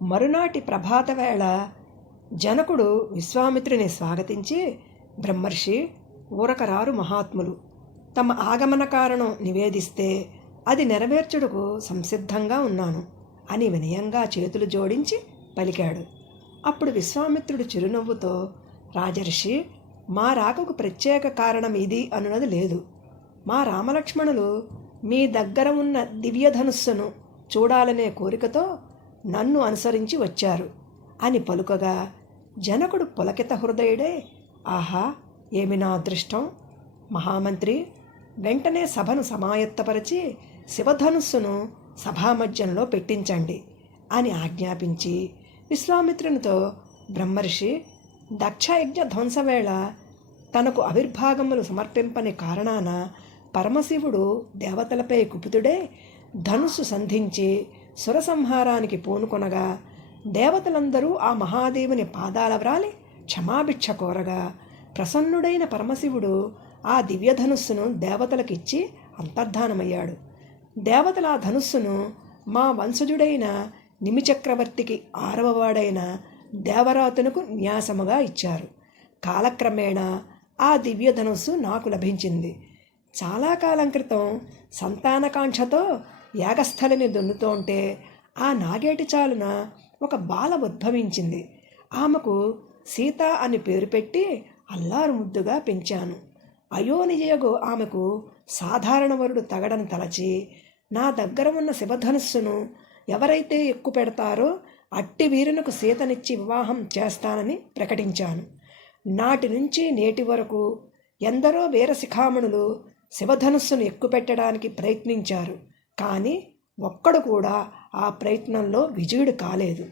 మరునాటి ప్రభాత వేళ జనకుడు విశ్వామిత్రుని స్వాగతించి, బ్రహ్మర్షి, ఊరకరారు మహాత్ములు తమ ఆగమన కారణం నివేదిస్తే అది నెరవేర్చుటకు సంసిద్ధంగా ఉన్నాను అని వినయంగా చేతులు జోడించి పలికాడు. అప్పుడు విశ్వామిత్రుడు చిరునవ్వుతో, రాజర్షి, మా రాకకు ప్రత్యేక కారణం ఇది అనున్నది లేదు. మా రామలక్ష్మణులు మీ దగ్గర ఉన్న దివ్యధనుస్సును చూడాలనే కోరికతో నన్ను అనుసరించి వచ్చారు అని పలుకగా, జనకుడు పులకిత హృదయుడే, ఆహా, ఏమి నా అదృష్టం! మహామంత్రి, వెంటనే సభను సమాయత్తపరిచి శివధనుస్సును సభామధ్యంలో పెట్టించండి అని ఆజ్ఞాపించి విశ్వామిత్రునితో, బ్రహ్మర్షి, దక్షయజ్ఞ ధ్వంసవేళ తనకు ఆవిర్భాగములు సమర్పింపని కారణాన పరమశివుడు దేవతలపై కుపితుడే ధనుస్సు సంధించి సురసంహారానికి పూనుకొనగా, దేవతలందరూ ఆ మహాదేవుని పాదాల వ్రాలి క్షమాభిక్ష కోరగా, ప్రసన్నుడైన పరమశివుడు ఆ దివ్యధనుస్సును దేవతలకిచ్చి అంతర్ధానమయ్యాడు. దేవతల ఆ ధనుస్సును మా వంశజుడైన నిమిచక్రవర్తికి 6వ వాడైన దేవరాతునకు న్యాసముగా ఇచ్చారు. కాలక్రమేణా ఆ దివ్యధనుస్సు నాకు లభించింది. చాలా కాలం క్రితం సంతానకాంక్షతో యాగస్థలిని దున్నుతోంటే ఆ నాగేటి చాలున ఒక బాల ఉద్భవించింది. ఆమెకు సీత అని పేరు పెట్టి అల్లారు ముద్దుగా పెంచాను. అయోనిజయగు ఆమెకు సాధారణ వరుడు తగడని తలచి నా దగ్గర ఉన్న శివధనుస్సును ఎవరైతే ఎక్కువ పెడతారో అట్టి వీరునకు సీతనిచ్చి వివాహం చేస్తానని ప్రకటించాను. నాటి నుంచి నేటి వరకు ఎందరో వీరశిఖామణులు శివధనుస్సును ఎక్కుపెట్టడానికి ప్రయత్నించారు. కానీ ఒక్కడు కూడా ఆ ప్రయత్నంలో విజయుడు కాలేదు.